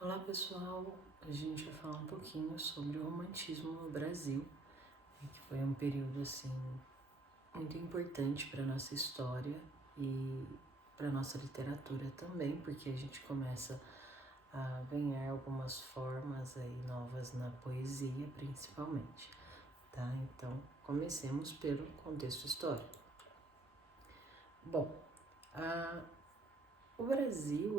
Olá pessoal, a gente vai falar um pouquinho sobre o romantismo no Brasil, que foi um período assim muito importante para nossa história e para nossa literatura também, porque a gente começa a ganhar algumas formas aí novas na poesia, principalmente, tá? Então, comecemos pelo contexto histórico. Bom, o Brasil,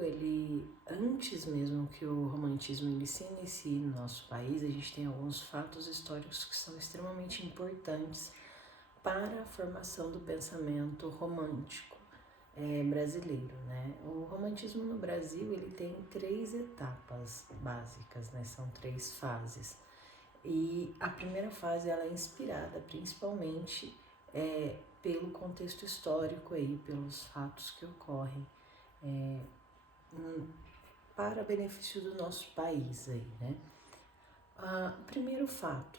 antes mesmo que o romantismo ele se inicie no nosso país, a gente tem alguns fatos históricos que são extremamente importantes para a formação do pensamento romântico brasileiro, né? O romantismo no Brasil, ele tem 3 etapas básicas, né? São 3 fases. E a primeira fase, ela é inspirada principalmente pelo contexto histórico aí, pelos fatos que ocorrem é, para benefício do nosso país aí, né? Primeiro fato,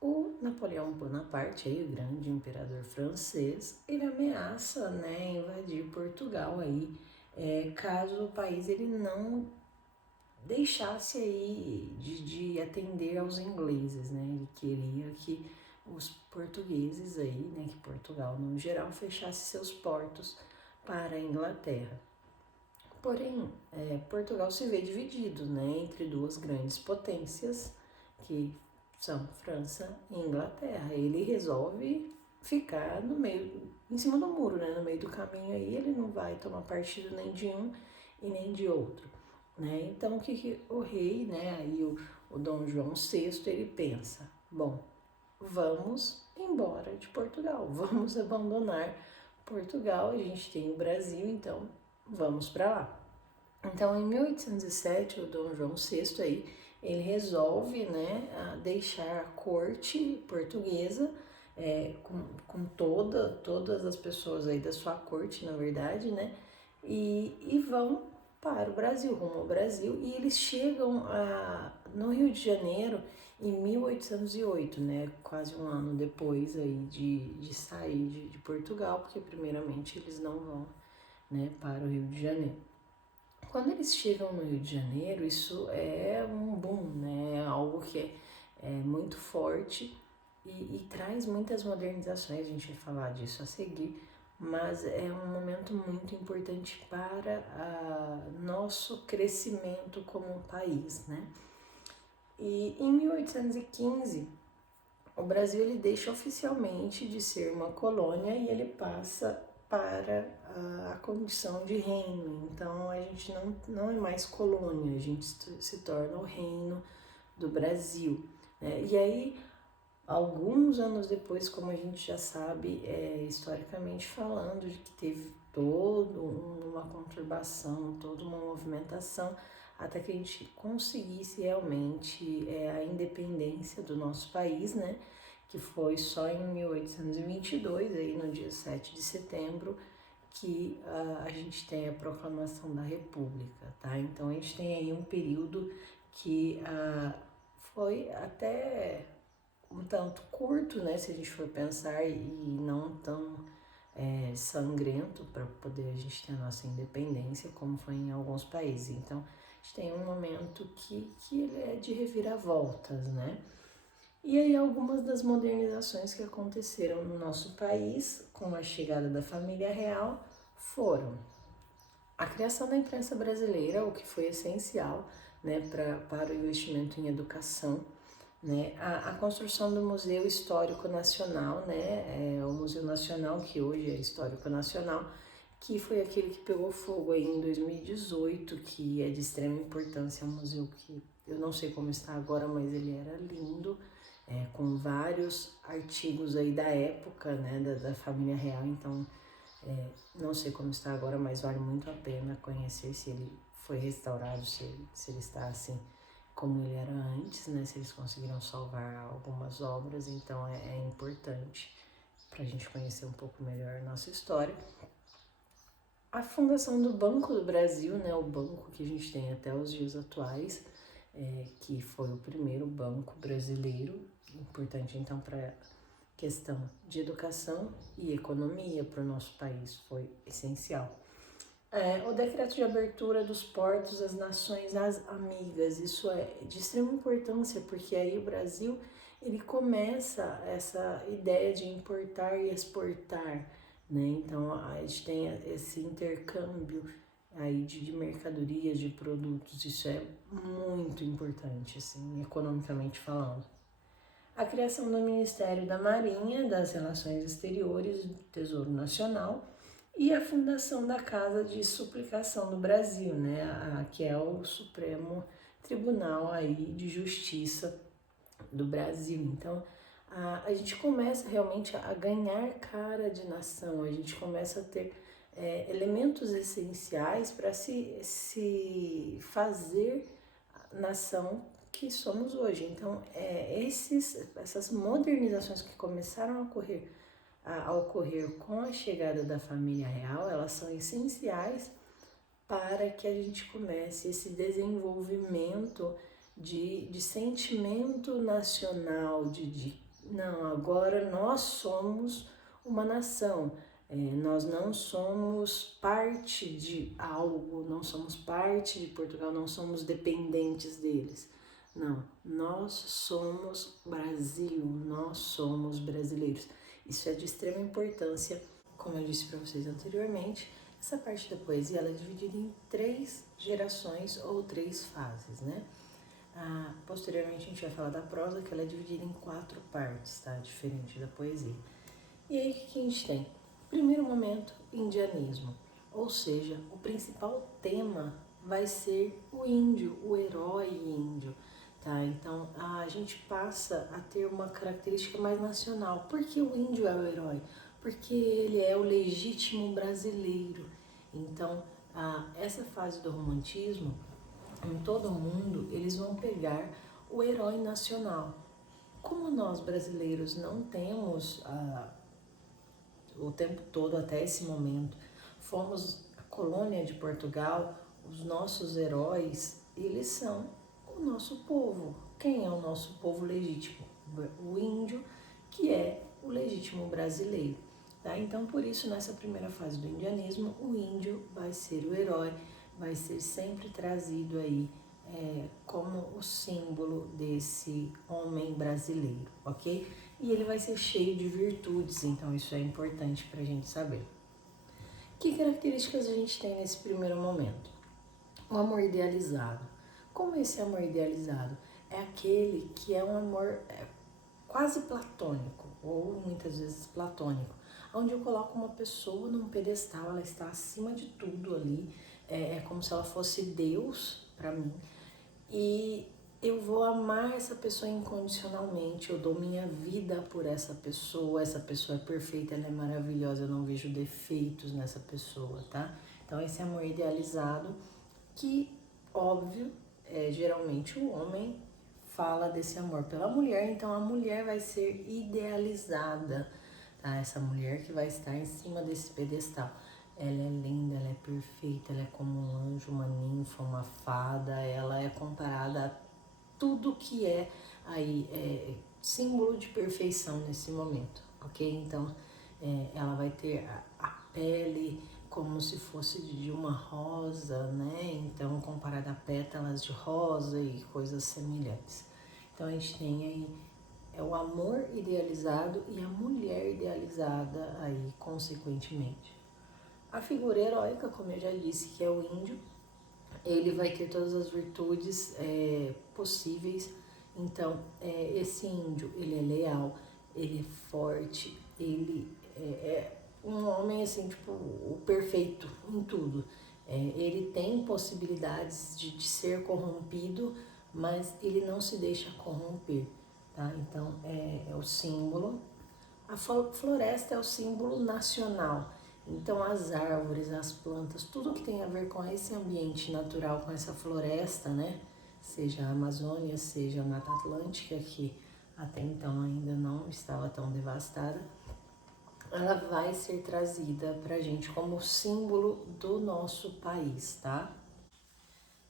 o Napoleão Bonaparte, aí, o grande imperador francês, ele ameaça, né, invadir Portugal aí, caso o país ele não deixasse aí de atender aos ingleses, né? Ele queria que os portugueses aí, né, que Portugal no geral fechasse seus portos para a Inglaterra. Porém, Portugal se vê dividido, né, entre duas grandes potências, que são França e Inglaterra. Ele resolve ficar no meio, em cima do muro, né, no meio do caminho aí, ele não vai tomar partido nem de um e nem de outro, né? Então, o que o rei, né, aí o Dom João VI, ele pensa, bom, vamos embora de Portugal, vamos abandonar Portugal, a gente tem o Brasil, então vamos para lá. Então, em 1807, o Dom João VI aí, ele resolve, né, deixar a corte portuguesa com todas as pessoas aí da sua corte, na verdade, né, e vão para o Brasil, rumo ao Brasil, e eles chegam no Rio de Janeiro em 1808, né, quase um ano depois aí de sair de Portugal, porque primeiramente eles não vão, né, para o Rio de Janeiro. Quando eles chegam no Rio de Janeiro, isso é um boom, né? Algo que é muito forte e traz muitas modernizações, a gente vai falar disso a seguir, mas é um momento muito importante para nosso crescimento como país, né? E em 1815, o Brasil ele deixa oficialmente de ser uma colônia e ele passa para a condição de reino. Então a gente não é mais colônia, a gente se torna o reino do Brasil, né? E aí, alguns anos depois, como a gente já sabe, historicamente falando, de que teve toda uma conturbação, toda uma movimentação, até que a gente conseguisse realmente a independência do nosso país, né? Que foi só em 1822, aí no dia 7 de setembro, que a gente tem a proclamação da República, tá? Então a gente tem aí um período que foi até um tanto curto, né? Se a gente for pensar, e não tão sangrento para poder a gente ter a nossa independência, como foi em alguns países. Então a gente tem um momento que ele é de reviravoltas, né? E aí algumas das modernizações que aconteceram no nosso país com a chegada da família real foram a criação da imprensa brasileira, o que foi essencial, né, para o investimento em educação, né, a construção do Museu Histórico Nacional, né, o Museu Nacional, que hoje é Histórico Nacional, que foi aquele que pegou fogo aí em 2018, que é de extrema importância, é um museu que eu não sei como está agora, mas ele era lindo, com vários artigos aí da época, né, da família real, então não sei como está agora, mas vale muito a pena conhecer se ele foi restaurado, se ele está assim como ele era antes, né, se eles conseguiram salvar algumas obras, então é importante para a gente conhecer um pouco melhor a nossa história. A fundação do Banco do Brasil, né, o banco que a gente tem até os dias atuais, que foi o primeiro banco brasileiro, importante então para questão de educação e economia para o nosso país, foi essencial. O decreto de abertura dos portos às nações amigas, isso é de extrema importância, porque aí o Brasil ele começa essa ideia de importar e exportar, né? Então a gente tem esse intercâmbio aí de mercadorias, de produtos, isso é muito importante, assim, economicamente falando. A criação do Ministério da Marinha, das Relações Exteriores, do Tesouro Nacional, e a fundação da Casa de Suplicação do Brasil, né, que é o Supremo Tribunal aí de Justiça do Brasil. Então, a gente começa realmente a ganhar cara de nação, a gente começa a ter elementos essenciais para se fazer nação que somos hoje. Então, essas modernizações que começaram a ocorrer com a chegada da família real, elas são essenciais para que a gente comece esse desenvolvimento de sentimento nacional, não, agora nós somos uma nação, nós não somos parte de algo, não somos parte de Portugal, não somos dependentes deles. Não, nós somos Brasil, nós somos brasileiros. Isso é de extrema importância, como eu disse para vocês anteriormente. Essa parte da poesia ela é dividida em 3 gerações ou 3 fases, né? Posteriormente a gente vai falar da prosa, que ela é dividida em 4 partes, tá? Diferente da poesia. E aí o que a gente tem? Primeiro momento, indianismo, ou seja, o principal tema vai ser o índio, o herói índio, tá? Então a gente passa a ter uma característica mais nacional. Por que o índio é o herói? Porque ele é o legítimo brasileiro. Então essa fase do romantismo, em todo o mundo, eles vão pegar o herói nacional. Como nós brasileiros não temos o tempo todo até esse momento, fomos a colônia de Portugal, os nossos heróis, eles são o nosso povo. Quem é o nosso povo legítimo? O índio, que é o legítimo brasileiro. Tá? Então, por isso, nessa primeira fase do indianismo, o índio vai ser o herói, vai ser sempre trazido aí como o símbolo desse homem brasileiro, ok? E ele vai ser cheio de virtudes, então isso é importante para a gente saber. Que características a gente tem nesse primeiro momento? O amor idealizado. Como esse amor idealizado? É aquele que é um amor quase platônico, ou muitas vezes platônico, onde eu coloco uma pessoa num pedestal, ela está acima de tudo ali, é como se ela fosse Deus para mim, e eu vou amar essa pessoa incondicionalmente, eu dou minha vida por essa pessoa é perfeita, ela é maravilhosa, eu não vejo defeitos nessa pessoa, tá? Então esse amor idealizado que, óbvio, geralmente o homem fala desse amor pela mulher, então a mulher vai ser idealizada, tá? Essa mulher que vai estar em cima desse pedestal. Ela é linda, ela é perfeita, ela é como um anjo, uma ninfa, uma fada, ela é comparada a tudo que é aí símbolo de perfeição nesse momento, ok? Então ela vai ter a pele como se fosse de uma rosa, né? Então comparada a pétalas de rosa e coisas semelhantes. Então a gente tem aí o amor idealizado e a mulher idealizada aí consequentemente. A figura heróica, como eu já disse, que é o índio, ele vai ter todas as virtudes possíveis. Então, esse índio, ele é leal, ele é forte, ele é um homem, assim, tipo, o perfeito em tudo. Ele tem possibilidades de ser corrompido, mas ele não se deixa corromper, tá? Então, é o símbolo. A floresta é o símbolo nacional. Então, as árvores, as plantas, tudo que tem a ver com esse ambiente natural, com essa floresta, né? Seja a Amazônia, seja a Mata Atlântica, que até então ainda não estava tão devastada, ela vai ser trazida para a gente como símbolo do nosso país, tá?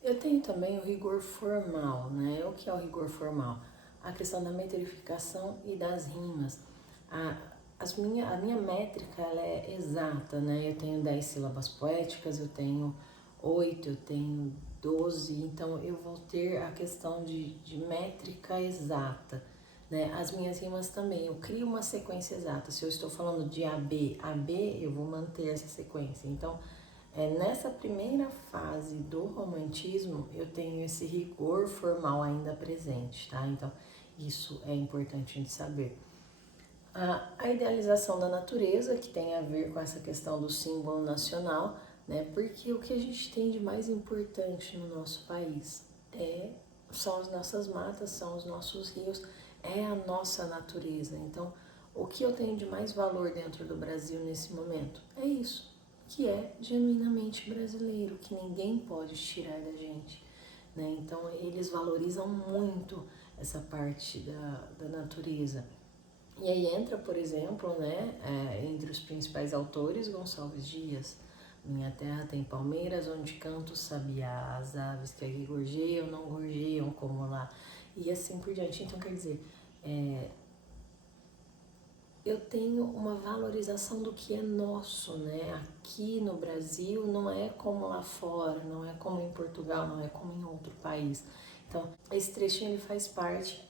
Eu tenho também o rigor formal, né? O que é o rigor formal? A questão da metrificação e das rimas. a minha métrica ela é exata, né? Eu tenho 10 sílabas poéticas, eu tenho 8, eu tenho 12, então eu vou ter a questão de métrica exata, né? As minhas rimas também, eu crio uma sequência exata. Se eu estou falando de A, B, eu vou manter essa sequência. Então, nessa primeira fase do romantismo, eu tenho esse rigor formal ainda presente, tá? Então, isso é importante de saber. A idealização da natureza, que tem a ver com essa questão do símbolo nacional, né? Porque o que a gente tem de mais importante no nosso país são as nossas matas, são os nossos rios, é a nossa natureza. Então, o que eu tenho de mais valor dentro do Brasil nesse momento é isso, que é genuinamente brasileiro, que ninguém pode tirar da gente, né? Então, eles valorizam muito essa parte da natureza. E aí entra, por exemplo, né, entre os principais autores, Gonçalves Dias. Minha terra tem palmeiras, onde canto sabiá, as aves que aqui gorjeiam, não gorjeiam como lá. E assim por diante. Então, quer dizer, eu tenho uma valorização do que é nosso, né? Aqui no Brasil não é como lá fora, não é como em Portugal, não é como em outro país. Então, esse trechinho ele faz parte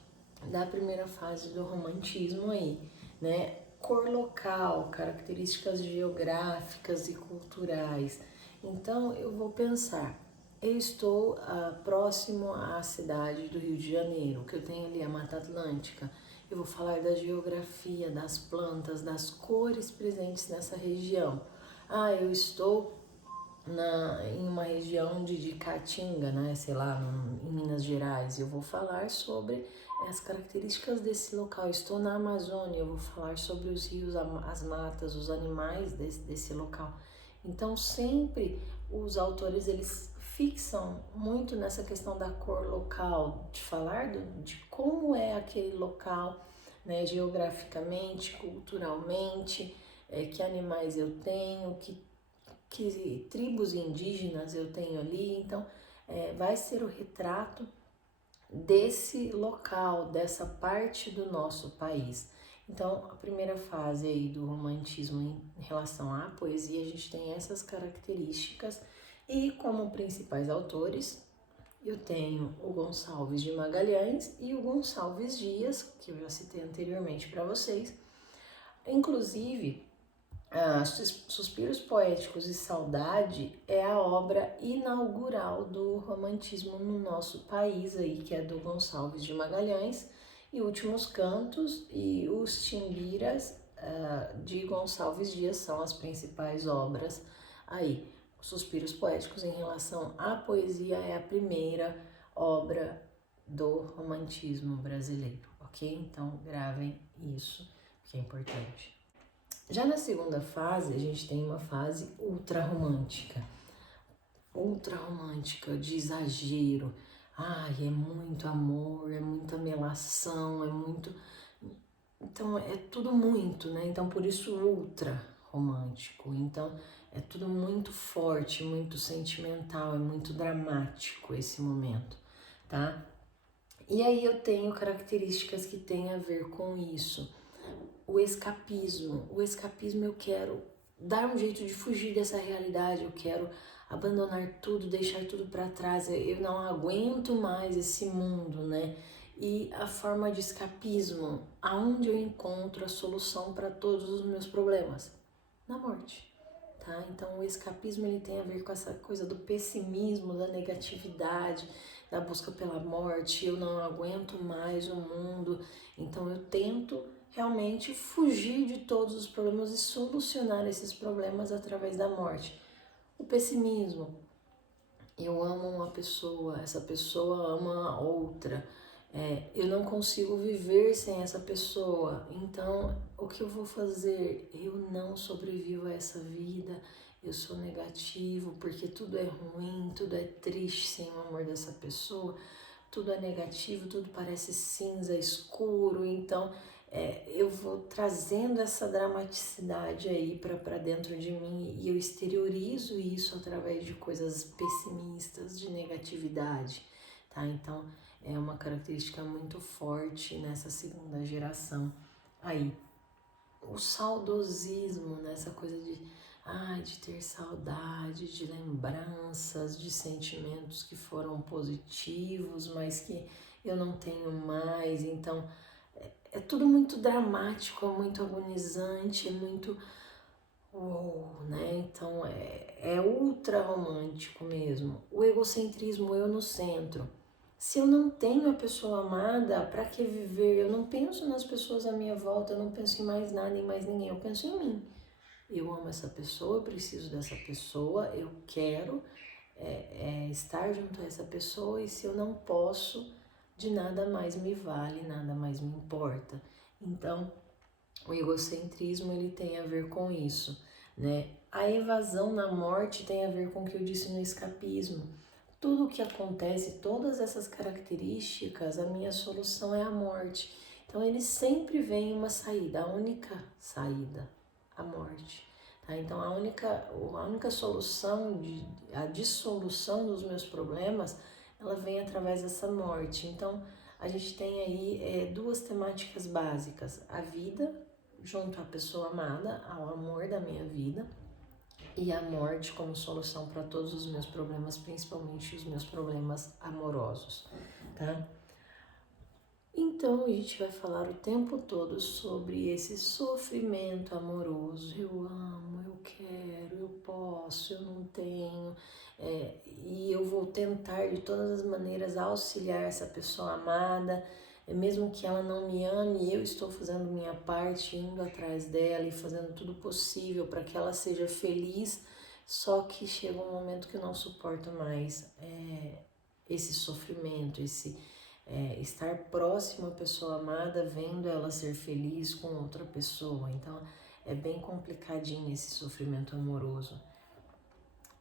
da primeira fase do romantismo aí, né? Cor local, características geográficas e culturais. Então, eu vou pensar, eu estou próximo à cidade do Rio de Janeiro, que eu tenho ali a Mata Atlântica. Eu vou falar da geografia, das plantas, das cores presentes nessa região. Eu estou em uma região de Caatinga, né, sei lá, em Minas Gerais. Eu vou falar sobre as características desse local. Estou na Amazônia, eu vou falar sobre os rios, as matas, os animais desse local. Então, sempre os autores, eles fixam muito nessa questão da cor local, de falar de como é aquele local, né, geograficamente, culturalmente, que animais eu tenho, que tribos indígenas eu tenho ali. Então, vai ser o retrato desse local, dessa parte do nosso país. Então, a primeira fase aí do romantismo em relação à poesia, a gente tem essas características e como principais autores, eu tenho o Gonçalves de Magalhães e o Gonçalves Dias, que eu já citei anteriormente para vocês. Inclusive, Suspiros Poéticos e Saudade é a obra inaugural do romantismo no nosso país, aí, que é do Gonçalves de Magalhães, e Últimos Cantos e Os Timbiras de Gonçalves Dias são as principais obras aí. Suspiros Poéticos, em relação à poesia, é a primeira obra do romantismo brasileiro, ok? Então gravem isso, que é importante. Já na segunda fase, a gente tem uma fase ultra romântica, de exagero. É muito amor, é muita melação, é muito. Então, é tudo muito, né? Então, por isso, ultra romântico. Então, é tudo muito forte, muito sentimental, é muito dramático esse momento, tá? E aí eu tenho características que têm a ver com isso. O escapismo. O escapismo, eu quero dar um jeito de fugir dessa realidade, eu quero abandonar tudo, deixar tudo para trás, eu não aguento mais esse mundo, né? E a forma de escapismo, aonde eu encontro a solução para todos os meus problemas? Na morte, tá? Então o escapismo, ele tem a ver com essa coisa do pessimismo, da negatividade, da busca pela morte. Eu não aguento mais o mundo, então eu tento realmente fugir de todos os problemas e solucionar esses problemas através da morte. O pessimismo, eu amo uma pessoa, essa pessoa ama a outra, eu não consigo viver sem essa pessoa, então o que eu vou fazer? Eu não sobrevivo a essa vida, eu sou negativo porque tudo é ruim, tudo é triste sem o amor dessa pessoa, tudo é negativo, tudo parece cinza, escuro. Então eu vou trazendo essa dramaticidade aí para dentro de mim e eu exteriorizo isso através de coisas pessimistas, de negatividade, tá? Então é uma característica muito forte nessa segunda geração aí. o saudosismo, né? Essa coisa de ter saudade, de lembranças, de sentimentos que foram positivos, mas que eu não tenho mais. Então, é tudo muito dramático, é muito agonizante, é muito uou, né? Então, é ultra romântico mesmo. O egocentrismo, eu no centro. Se eu não tenho a pessoa amada, para que viver? Eu não penso nas pessoas à minha volta, eu não penso em mais nada, em mais ninguém, eu penso em mim. Eu amo essa pessoa, eu preciso dessa pessoa, eu quero estar junto a essa pessoa, e se eu não posso, de nada mais me vale, nada mais me importa. Então, o egocentrismo ele tem a ver com isso, né? A evasão na morte tem a ver com o que eu disse no escapismo. Tudo o que acontece, todas essas características, a minha solução é a morte. Então ele sempre vem uma saída, a única saída, a morte. Tá? Então a única solução, a dissolução dos meus problemas, ela vem através dessa morte. Então a gente tem aí duas temáticas básicas: a vida junto à pessoa amada, ao amor da minha vida, e a morte como solução para todos os meus problemas, principalmente os meus problemas amorosos, tá? Então a gente vai falar o tempo todo sobre esse sofrimento amoroso. Eu amo, eu quero, eu posso, eu não tenho, e eu vou tentar de todas as maneiras auxiliar essa pessoa amada, mesmo que ela não me ame, eu estou fazendo minha parte, indo atrás dela e fazendo tudo possível para que ela seja feliz. Só que chega um momento que eu não suporto mais esse sofrimento, estar próximo à pessoa amada, vendo ela ser feliz com outra pessoa. Então é bem complicadinho esse sofrimento amoroso.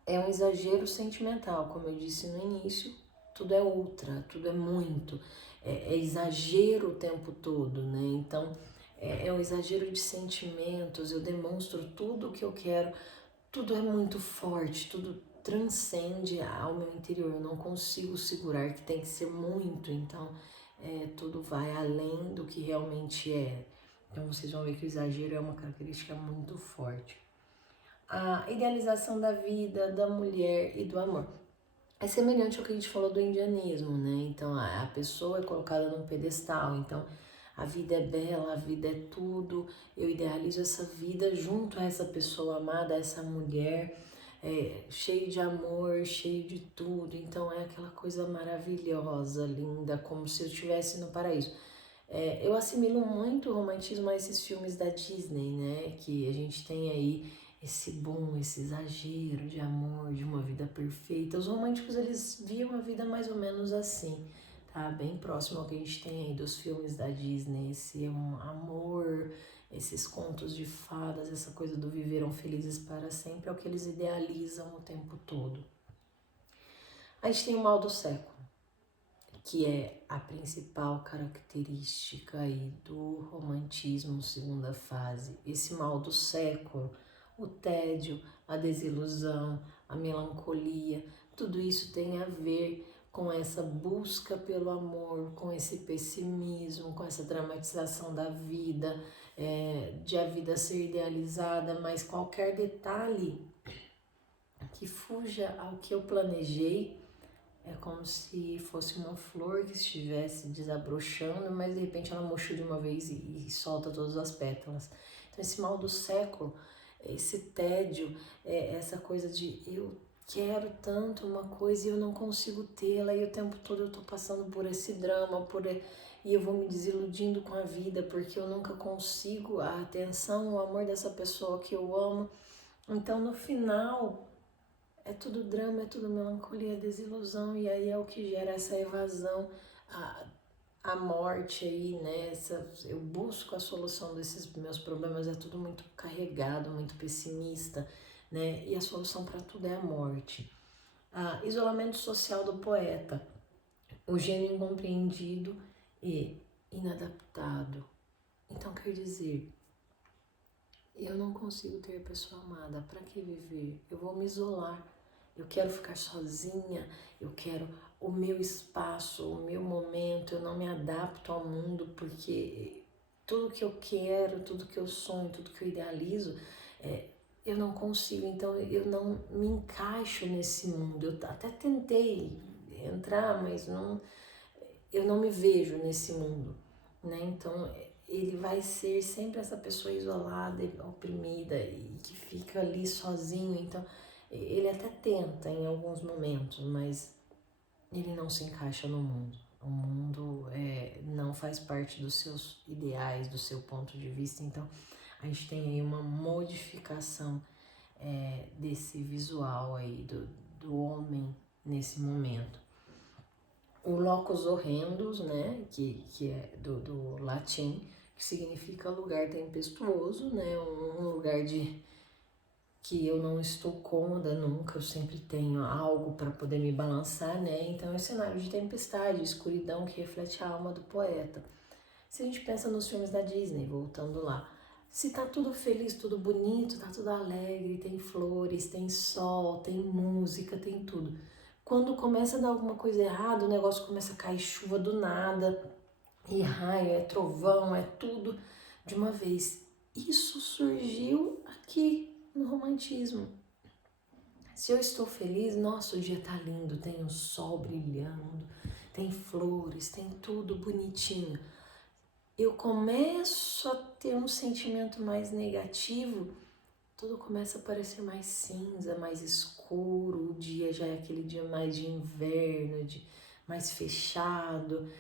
É um exagero sentimental, como eu disse no início, tudo é ultra, tudo é muito, é exagero o tempo todo, né? Então é um exagero de sentimentos, eu demonstro tudo o que eu quero, tudo é muito forte, tudo transcende ao meu interior, eu não consigo segurar, que tem que ser muito, então tudo vai além do que realmente é. Então vocês vão ver que o exagero é uma característica muito forte. A idealização da vida, da mulher e do amor. É semelhante ao que a gente falou do indianismo, né? Então a pessoa é colocada num pedestal, então a vida é bela, a vida é tudo, eu idealizo essa vida junto a essa pessoa amada, essa mulher, cheio de amor, cheio de tudo, então é aquela coisa maravilhosa, linda, como se eu estivesse no paraíso. Eu assimilo muito o romantismo a esses filmes da Disney, né? Que a gente tem aí esse boom, esse exagero de amor, de uma vida perfeita. Os românticos, eles viam a vida mais ou menos assim, tá? Bem próximo ao que a gente tem aí dos filmes da Disney, esse amor, esses contos de fadas, essa coisa do viveram felizes para sempre, é o que eles idealizam o tempo todo. A gente tem o mal do século, que é a principal característica aí do romantismo segunda fase. Esse mal do século, o tédio, a desilusão, a melancolia, tudo isso tem a ver com essa busca pelo amor, com esse pessimismo, com essa dramatização da vida, de a vida ser idealizada, mas qualquer detalhe que fuja ao que eu planejei, é como se fosse uma flor que estivesse desabrochando, mas de repente ela murchou de uma vez e solta todas as pétalas. Então esse mal do século, esse tédio, essa coisa de eu quero tanto uma coisa e eu não consigo tê-la, e o tempo todo eu tô passando por esse drama, e eu vou me desiludindo com a vida porque eu nunca consigo a atenção, o amor dessa pessoa que eu amo. Então no final é tudo drama, é tudo melancolia, desilusão, e aí é o que gera essa evasão, a morte aí, né? Eu busco a solução desses meus problemas, é tudo muito carregado, muito pessimista, né? E a solução para tudo é a morte. Isolamento social do poeta, o gênio incompreendido e inadaptado. Então quer dizer, eu não consigo ter pessoa amada, para que viver? Eu vou me isolar. Eu quero ficar sozinha, eu quero o meu espaço, o meu momento, eu não me adapto ao mundo porque tudo que eu quero, tudo que eu sonho, tudo que eu idealizo, eu não consigo, então eu não me encaixo nesse mundo. Eu até tentei entrar, mas eu não me vejo nesse mundo, né? Então ele vai ser sempre essa pessoa isolada, oprimida e que fica ali sozinho. Então ele até tenta em alguns momentos, mas ele não se encaixa no mundo. O mundo não faz parte dos seus ideais, do seu ponto de vista. Então a gente tem aí uma modificação desse visual aí do homem nesse momento. O locus horrendus, né, que é do latim, que significa lugar tempestuoso, né, um lugar que eu não estou cômoda nunca, eu sempre tenho algo para poder me balançar, né, então é um cenário de tempestade, escuridão que reflete a alma do poeta. Se a gente pensa nos filmes da Disney, voltando lá, se tá tudo feliz, tudo bonito, tá tudo alegre, tem flores, tem sol, tem música, tem tudo. Quando começa a dar alguma coisa errada, o negócio começa a cair chuva do nada, e raio, é trovão, é tudo de uma vez. Isso surgiu aqui no romantismo. Se eu estou feliz, nossa, o dia tá lindo, tem o sol brilhando, tem flores, tem tudo bonitinho. Eu começo a ter um sentimento mais negativo, tudo começa a parecer mais cinza, mais escuro, o dia já é aquele dia mais de inverno, mais fechado,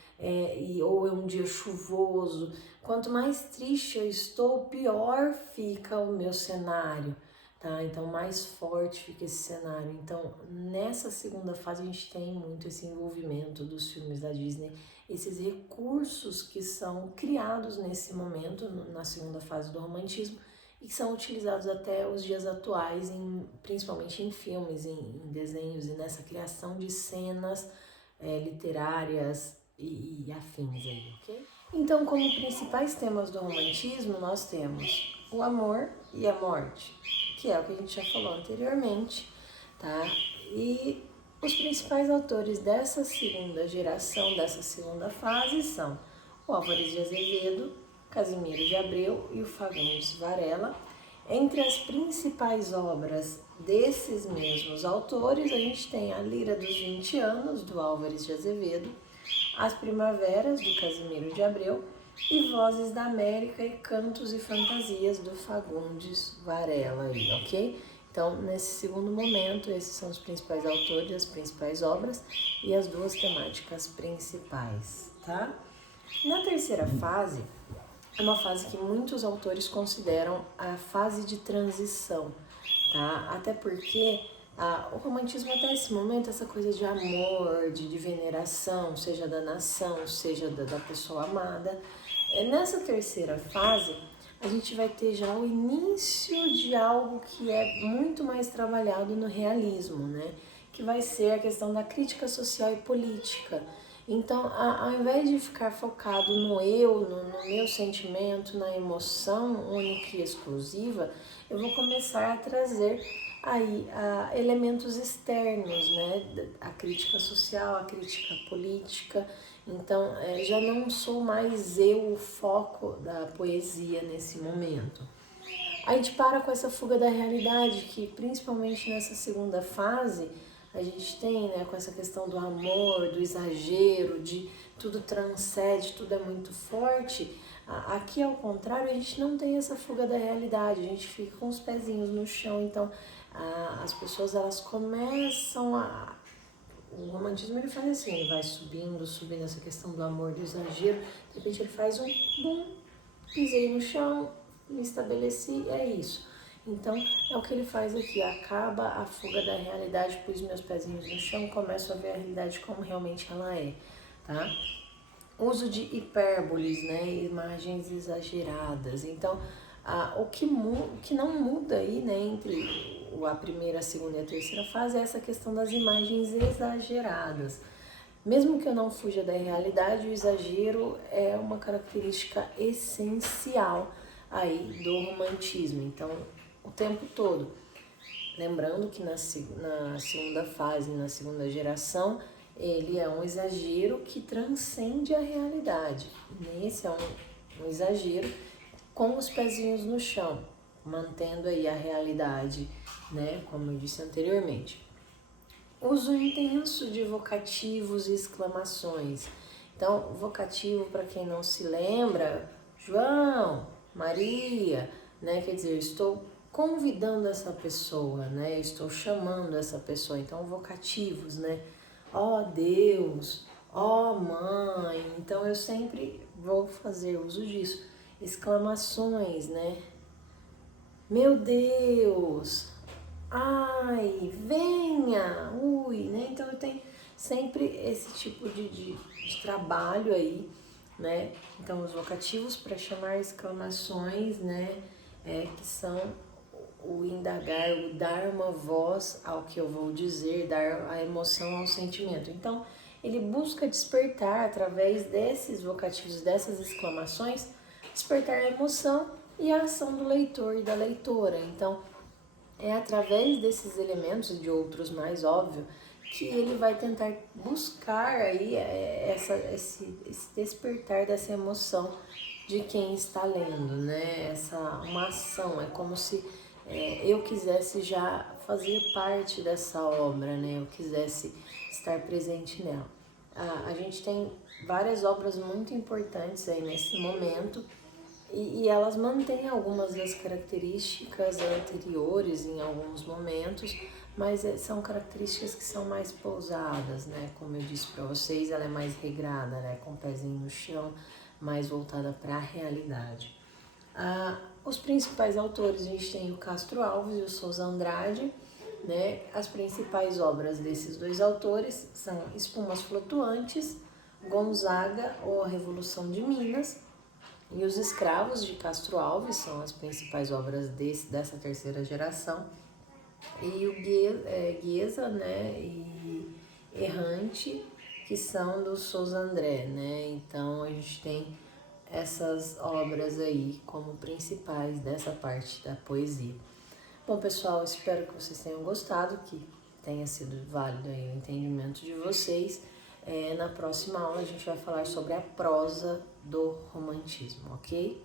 ou é um dia chuvoso. Quanto mais triste eu estou, pior fica o meu cenário, tá? Então mais forte fica esse cenário. Então nessa segunda fase a gente tem muito esse envolvimento dos filmes da Disney, esses recursos que são criados nesse momento, na segunda fase do romantismo, e que são utilizados até os dias atuais, principalmente em filmes, em desenhos e nessa criação de cenas literárias e afins aí, ok? Então, como principais temas do romantismo, nós temos o amor e a morte, que é o que a gente já falou anteriormente, tá? E os principais autores dessa segunda geração, dessa segunda fase, são o Álvares de Azevedo, Casimiro de Abreu e o Fagundes Varela. Entre as principais obras desses mesmos autores, a gente tem A Lira dos 20 Anos, do Álvares de Azevedo, As Primaveras, do Casimiro de Abreu, e Vozes da América e Cantos e Fantasias, do Fagundes Varela, aí, ok? Então, nesse segundo momento, esses são os principais autores, as principais obras e as duas temáticas principais, tá? Na terceira fase, é uma fase que muitos autores consideram a fase de transição, tá? Até porque o romantismo até esse momento, essa coisa de amor, de veneração, seja da nação, seja da pessoa amada. Nessa terceira fase, a gente vai ter já o início de algo que é muito mais trabalhado no realismo, né? Que vai ser a questão da crítica social e política. Então, ao invés de ficar focado no eu, no meu sentimento, na emoção única e exclusiva, eu vou começar a trazer aí elementos externos, né? A crítica social, a crítica política. Então, já não sou mais eu o foco da poesia nesse momento. A gente para com essa fuga da realidade, que principalmente nessa segunda fase, a gente tem, né, com essa questão do amor, do exagero, de tudo transcende, tudo é muito forte. Aqui, ao contrário, a gente não tem essa fuga da realidade, a gente fica com os pezinhos no chão. Então, as pessoas, elas começam o romantismo, ele faz assim, ele vai subindo essa questão do amor, do exagero, de repente ele faz um bum, pisei no chão, me estabeleci, é isso. Então, é o que ele faz aqui, acaba a fuga da realidade, pus meus pezinhos no chão, começo a ver a realidade como realmente ela é, tá? Uso de hipérboles, né, imagens exageradas. Então, o que não muda aí, né, entre a primeira, a segunda e a terceira fase é essa questão das imagens exageradas. Mesmo que eu não fuja da realidade, o exagero é uma característica essencial aí do romantismo. Então, o tempo todo. Lembrando que na segunda fase, na segunda geração, ele é um exagero que transcende a realidade. Esse é um exagero, com os pezinhos no chão, mantendo aí a realidade, né, como eu disse anteriormente. Uso intenso de vocativos e exclamações. Então, vocativo, para quem não se lembra, João, Maria, né? Quer dizer, eu estou convidando essa pessoa, né? Eu estou chamando essa pessoa. Então, vocativos, né? Ó Deus, ó mãe. Então, eu sempre vou fazer uso disso. Exclamações, né? Meu Deus, ai, venha, ui, né? Então eu tenho sempre esse tipo de trabalho aí, né? Então os vocativos para chamar exclamações, né? Que são o indagar, o dar uma voz ao que eu vou dizer, dar a emoção ao sentimento. Então ele busca despertar através desses vocativos, dessas exclamações, despertar a emoção e a ação do leitor e da leitora. Então é através desses elementos e de outros mais óbvio que ele vai tentar buscar aí esse despertar dessa emoção de quem está lendo, né? Uma ação, é como se eu quisesse já fazer parte dessa obra, né? Eu quisesse estar presente nela. A gente tem várias obras muito importantes aí nesse momento, e elas mantêm algumas das características anteriores em alguns momentos, mas são características que são mais pousadas, né? Como eu disse para vocês, ela é mais regrada, né? Com o pezinho no chão, mais voltada para a realidade. Os principais autores, a gente tem o Castro Alves e o Souza Andrade, né? As principais obras desses dois autores são Espumas Flutuantes, Gonzaga ou A Revolução de Minas, e Os Escravos, de Castro Alves, são as principais obras dessa terceira geração. E o Guesa, né, e Errante, que são do Souza André, né? Então a gente tem essas obras aí como principais dessa parte da poesia. Bom, pessoal, espero que vocês tenham gostado, que tenha sido válido aí o entendimento de vocês. Na próxima aula a gente vai falar sobre a prosa do romantismo, ok?